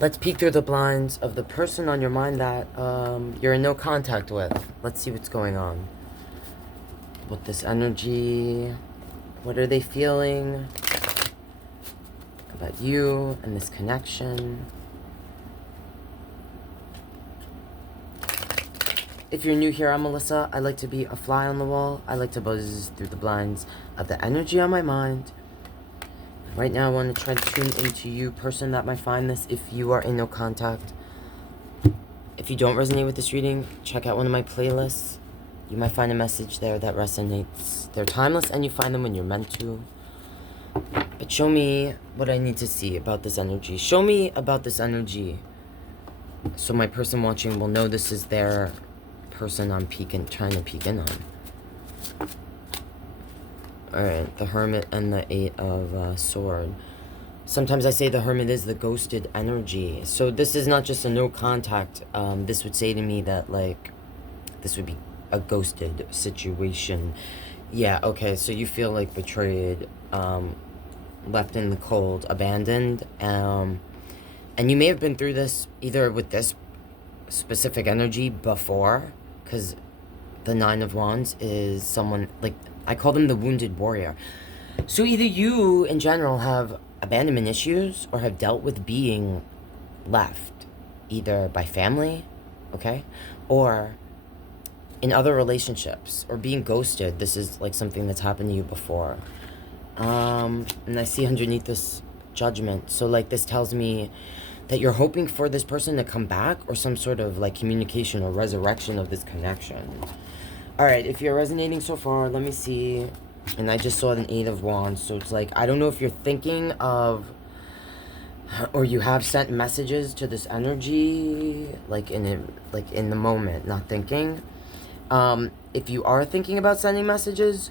Let's peek through the blinds of the person on your mind that you're in no contact with. Let's see what's going on with this energy. What are they feeling about you and this connection? If you're new here, I'm Melissa. I like to be a fly on the wall. I like to buzz through the blinds of the energy on my mind. Right now, I want to try to tune into you, person that might find this, if you are in no contact. If you don't resonate with this reading, check out one of my playlists. You might find a message there that resonates. They're timeless, and you find them when you're meant to. But show me what I need to see about this energy. Show me about this energy, so my person watching will know this is their person I'm trying to peek in on. Alright, the Hermit and the Eight of Sword. Sometimes I say the Hermit is the ghosted energy. So this is not just a no contact. This would say to me that, like, this would be a ghosted situation. Yeah, okay, so you feel, like, betrayed, left in the cold, abandoned. And you may have been through this either with this specific energy before, because the Nine of Wands is someone, like, I call them the wounded warrior. So either you, in general, have abandonment issues or have dealt with being left, either by family, okay, or in other relationships, or being ghosted. This is, like, something that's happened to you before. And I see underneath this Judgment. So, like, this tells me that you're hoping for this person to come back, or some sort of, like, communication or resurrection of this connection. Alright, if you're resonating so far, let me see. And I just saw an Eight of Wands, so it's like, I don't know if you're thinking of, or you have sent messages to this energy, like in the moment, not thinking. If you are thinking about sending messages,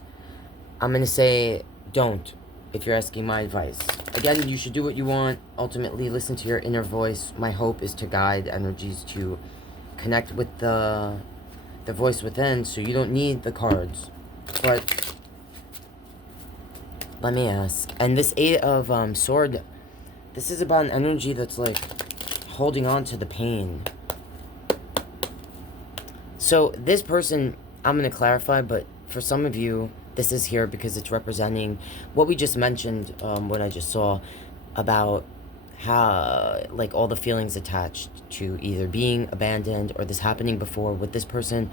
I'm gonna say don't, if you're asking my advice. Again, you should do what you want. Ultimately, listen to your inner voice. My hope is to guide energies to connect with the voice within, so you don't need the cards. But let me ask. And this Eight of Sword, this is about an energy that's, like, holding on to the pain. So this person, I'm going to clarify, but for some of you, this is here because it's representing what we just mentioned, what I just saw, about how, like, all the feelings attached to either being abandoned or this happening before with this person,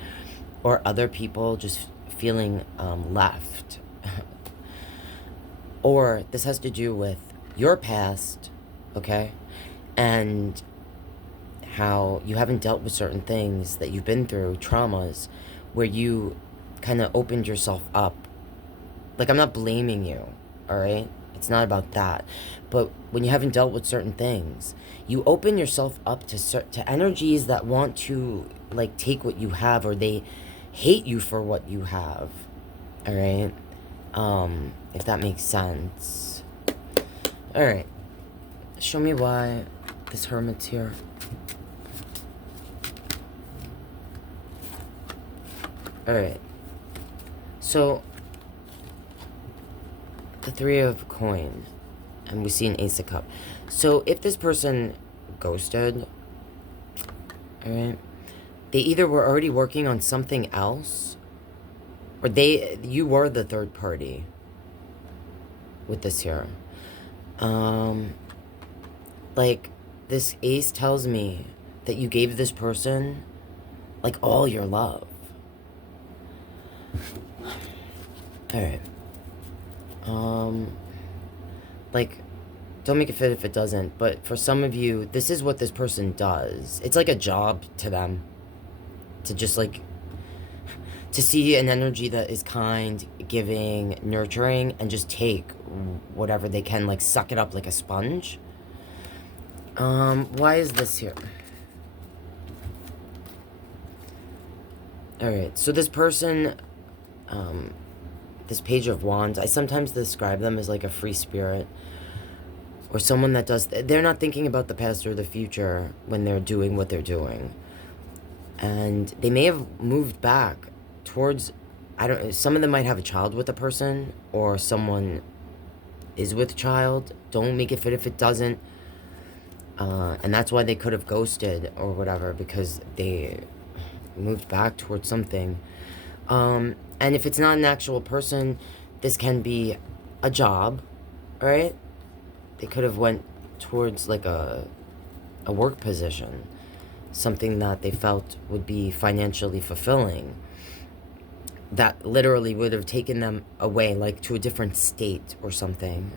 or other people just feeling left. Or this has to do with your past, okay, and how you haven't dealt with certain things that you've been through, traumas, where you kind of opened yourself up. Like, I'm not blaming you, all right? It's not about that. But when you haven't dealt with certain things, you open yourself up to energies that want to, like, take what you have, or they hate you for what you have, all right? If that makes sense. All right. Show me why this Hermit's here. All right. So the Three of Coin, and we see an Ace of Cup. So if this person ghosted, all right, they either were already working on something else, or you were the third party with this here. Like, this Ace tells me that you gave this person, like, all your love. Alright. Like, don't make it fit if it doesn't, but for some of you, this is what this person does. It's like a job to them. To just, like, to see an energy that is kind, giving, nurturing, and just take whatever they can, like, suck it up like a sponge. Why is this here? Alright, so this person, this Page of Wands, I sometimes describe them as like a free spirit, or someone that they're not thinking about the past or the future when they're doing what they're doing. And they may have moved back towards, some of them might have a child with a person, or someone is with a child. Don't make it fit if it doesn't. And that's why they could have ghosted or whatever, because they moved back towards something. And if it's not an actual person, this can be a job, all right? They could have went towards like a work position, something that they felt would be financially fulfilling, that literally would have taken them away, like to a different state or something.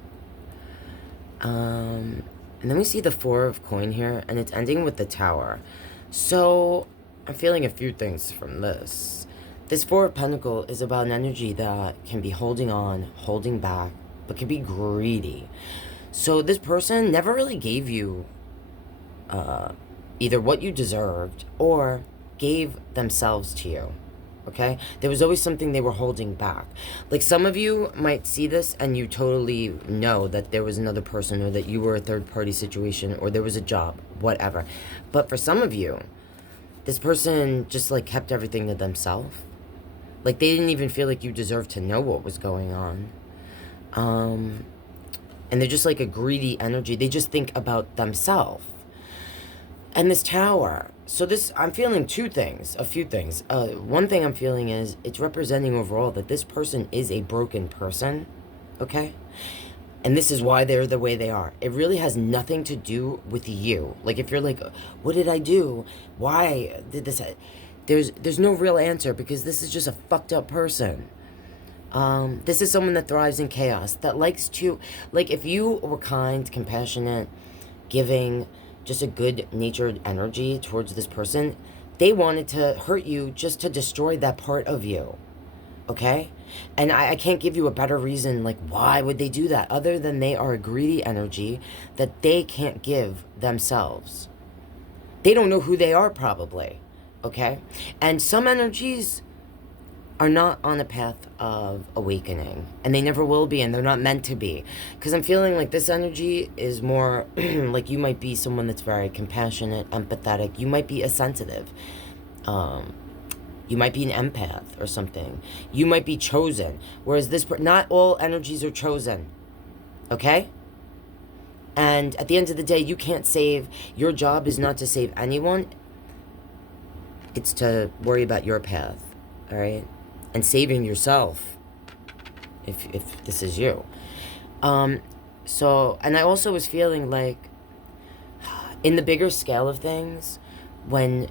And then we see the Four of Coin here, and it's ending with the Tower. So I'm feeling a few things from this. This Four of Pentacles is about an energy that can be holding on, holding back, but can be greedy. So this person never really gave you either what you deserved or gave themselves to you, okay? There was always something they were holding back. Like, some of you might see this and you totally know that there was another person, or that you were a third-party situation, or there was a job, whatever. But for some of you, this person just, like, kept everything to themselves. Like, they didn't even feel like you deserved to know what was going on. And they're just like a greedy energy. They just think about themselves. And this Tower. So this, I'm feeling a few things. One thing I'm feeling is it's representing overall that this person is a broken person, okay? And this is why they're the way they are. It really has nothing to do with you. Like, if you're like, what did I do? Why did this? There's no real answer, because this is just a fucked up person. This is someone that thrives in chaos, that likes to, like, if you were kind, compassionate, giving, just a good-natured energy towards this person, they wanted to hurt you just to destroy that part of you, okay? And I can't give you a better reason, like, why would they do that, other than they are a greedy energy that they can't give themselves. They don't know who they are, probably, okay? And some energies are not on a path of awakening, and they never will be, and they're not meant to be, because I'm feeling like this energy is more like you might be someone that's very compassionate, empathetic. You might be a sensitive, you might be an empath or something. You might be chosen, whereas this not all energies are chosen, okay? And at the end of the day, you can't save. Your job is not to save anyone. It's to worry about your path, all right? And saving yourself, if this is you. So, and I also was feeling like, in the bigger scale of things, when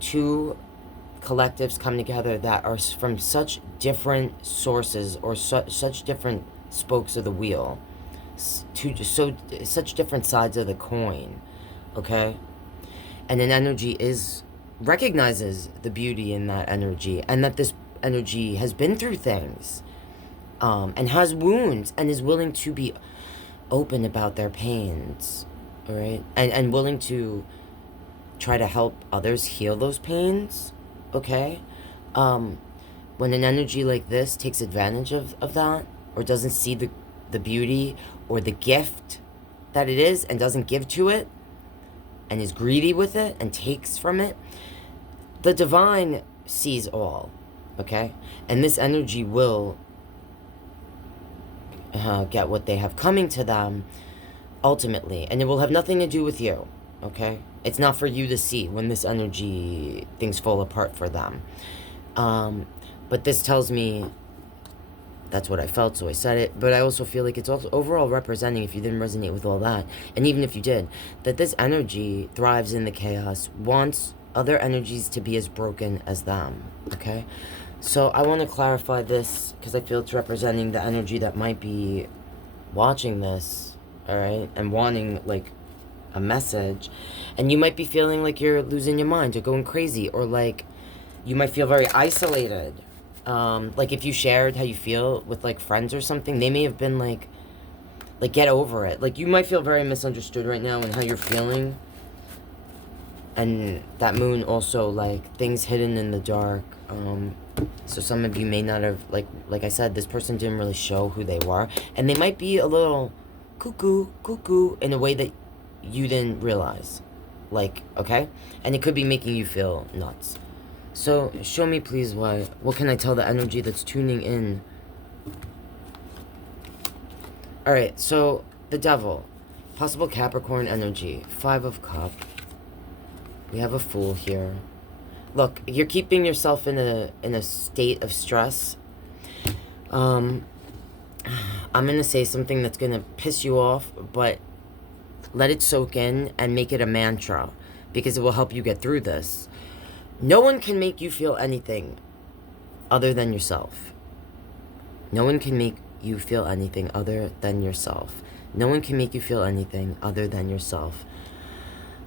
two collectives come together that are from such different sources, or such different spokes of the wheel, such different sides of the coin, okay? And an energy recognizes the beauty in that energy, and that this energy has been through things, and has wounds, and is willing to be open about their pains, all right? And willing to try to help others heal those pains, okay? When an energy like this takes advantage of that, or doesn't see the beauty or the gift that it is, and doesn't give to it, and is greedy with it and takes from it, the divine sees all, okay? And this energy will get what they have coming to them ultimately, and it will have nothing to do with you, okay? It's not for you to see when this energy, things fall apart for them. But this tells me, that's what I felt, so I said it. But I also feel like it's also overall representing, if you didn't resonate with all that, and even if you did, that this energy thrives in the chaos, wants other energies to be as broken as them, okay? So I want to clarify this, because I feel it's representing the energy that might be watching this, all right, and wanting, like, a message. And you might be feeling like you're losing your mind, or going crazy, or like you might feel very isolated. Like, if you shared how you feel with, like, friends or something, they may have been like, get over it. Like, you might feel very misunderstood right now in how you're feeling. And that moon also, like, things hidden in the dark. So some of you may not have, like I said, this person didn't really show who they were. And they might be a little cuckoo in a way that you didn't realize. Like, okay? And it could be making you feel nuts. So, show me, please, what can I tell the energy that's tuning in? Alright, so, the devil. Possible Capricorn energy. 5 of Cups. We have a Fool here. Look, you're keeping yourself in a state of stress. I'm gonna say something that's gonna piss you off, but let it soak in and make it a mantra, because it will help you get through this. No one can make you feel anything other than yourself. No one can make you feel anything other than yourself. No one can make you feel anything other than yourself.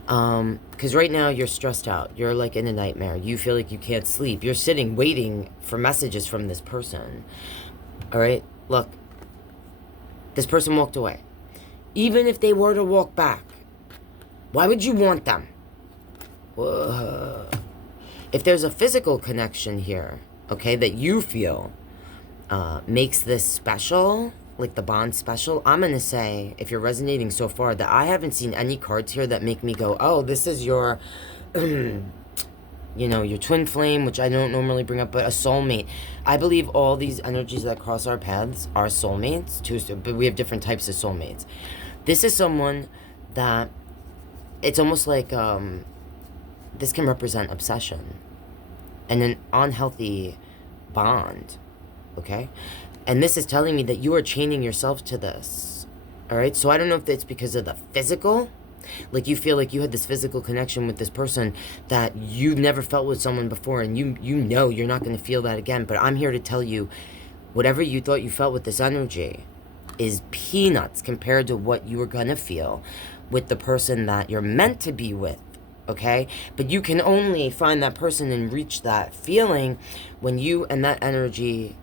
Because right now you're stressed out. You're like in a nightmare. You feel like you can't sleep. You're sitting waiting for messages from this person. All right? Look, this person walked away. Even if they were to walk back, why would you want them? Whoa. If there's a physical connection here, okay, that you feel makes this special, like the bond special, I'm going to say, if you're resonating so far, that I haven't seen any cards here that make me go, oh, this is your, you know, your twin flame, which I don't normally bring up, but a soulmate. I believe all these energies that cross our paths are soulmates, too, but we have different types of soulmates. This is someone that, it's almost like, this can represent obsession and an unhealthy bond, okay? And this is telling me that you are chaining yourself to this, all right? So I don't know if it's because of the physical, like you feel like you had this physical connection with this person that you've never felt with someone before, and you know you're not going to feel that again. But I'm here to tell you, whatever you thought you felt with this energy is peanuts compared to what you were going to feel with the person that you're meant to be with, okay? But you can only find that person and reach that feeling when you and that energy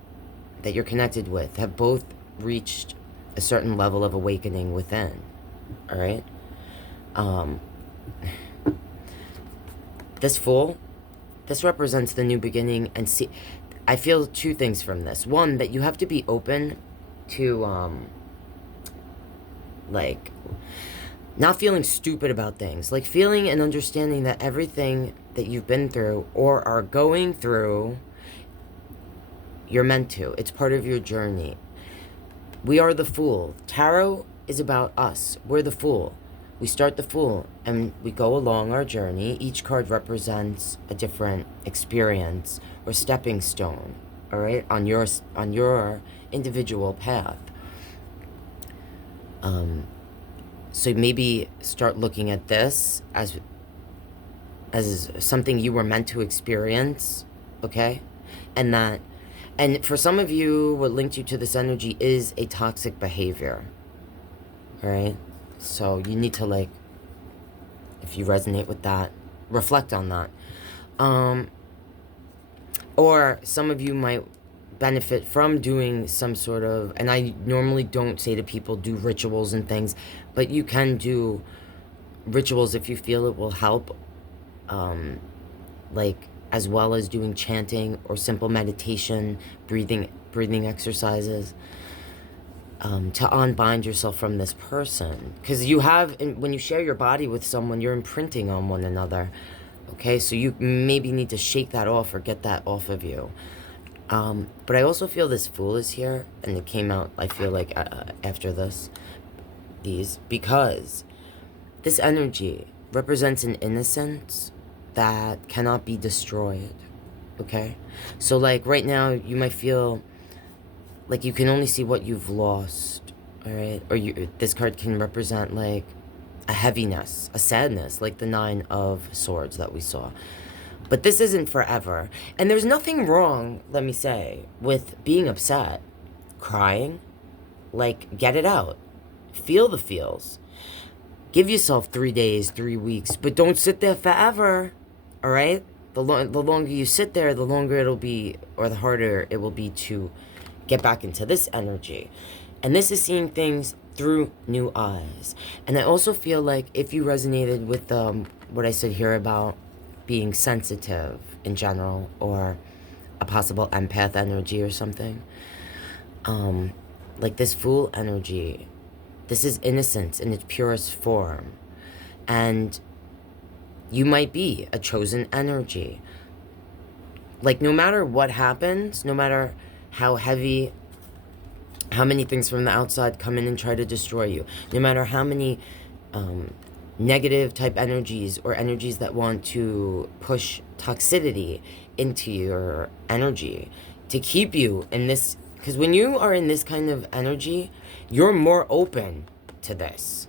that you're connected with have both reached a certain level of awakening within, all right? This Fool, this represents the new beginning, and see, I feel two things from this. One, that you have to be open to, like, not feeling stupid about things, like feeling and understanding that everything that you've been through or are going through, you're meant to. It's part of your journey. We are the Fool. Tarot is about us. We're the Fool. We start the Fool and we go along our journey. Each card represents a different experience or stepping stone, all right, on your individual path. So maybe start looking at this as something you were meant to experience, okay? And for some of you, what linked you to this energy is a toxic behavior, all right? So you need to, like, if you resonate with that, reflect on that. Or some of you might benefit from doing some sort of, and I normally don't say to people do rituals and things, but you can do rituals if you feel it will help, like, as well as doing chanting or simple meditation, breathing exercises, to unbind yourself from this person. Because you have, when you share your body with someone, you're imprinting on one another, okay? So you maybe need to shake that off or get that off of you. But I also feel this Fool is here, and it came out, I feel like, after because this energy represents an innocence that cannot be destroyed, okay? So, like, right now, you might feel like you can only see what you've lost, all right? Or this card can represent, like, a heaviness, a sadness, like the 9 of Swords that we saw. But this isn't forever. And there's nothing wrong, let me say, with being upset, crying. Like, get it out. Feel the feels. Give yourself 3 days, 3 weeks, but don't sit there forever, all right? The longer you sit there, the longer it'll be, or the harder it will be to get back into this energy. And this is seeing things through new eyes. And I also feel like if you resonated with what I said here about being sensitive in general, or a possible empath energy or something, like this Fool energy, this is innocence in its purest form. And you might be a chosen energy. Like, no matter what happens, no matter how heavy how many things from the outside come in and try to destroy you. No matter how many negative type energies or energies that want to push toxicity into your energy to keep you in this, because when you are in this kind of energy, you're more open to this,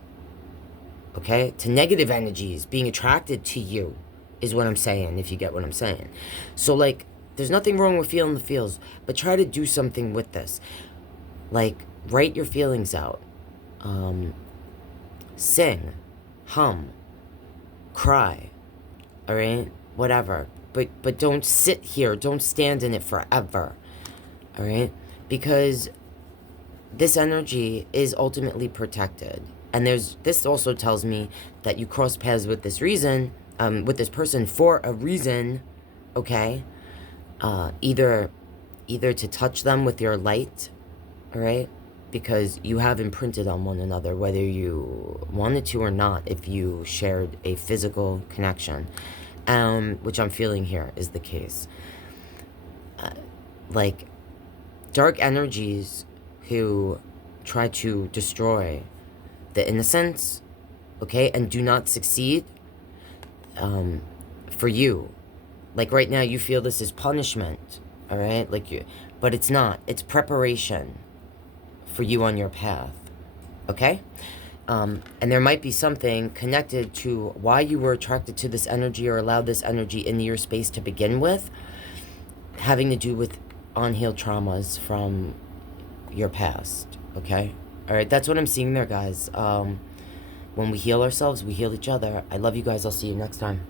okay, to negative energies being attracted to you, is what I'm saying, if you get what I'm saying. So like, there's nothing wrong with feeling the feels, but try to do something with this. Like, write your feelings out, sing, hum, cry, all right, whatever, but don't sit here, don't stand in it forever, all right, because this energy is ultimately protected. And this also tells me that you cross paths with this person for a reason, okay, either to touch them with your light, all right, because you have imprinted on one another, whether you wanted to or not, if you shared a physical connection, which I'm feeling here is the case. Like, dark energies who try to destroy the innocence, okay, and do not succeed, for you. Like, right now, you feel this is punishment, all right? Like, but it's not. It's preparation for you on your path, okay? And there might be something connected to why you were attracted to this energy or allowed this energy into your space to begin with, having to do with unhealed traumas from your past, okay? All right, that's what I'm seeing there, guys. When we heal ourselves, we heal each other. I love you guys. I'll see you next time.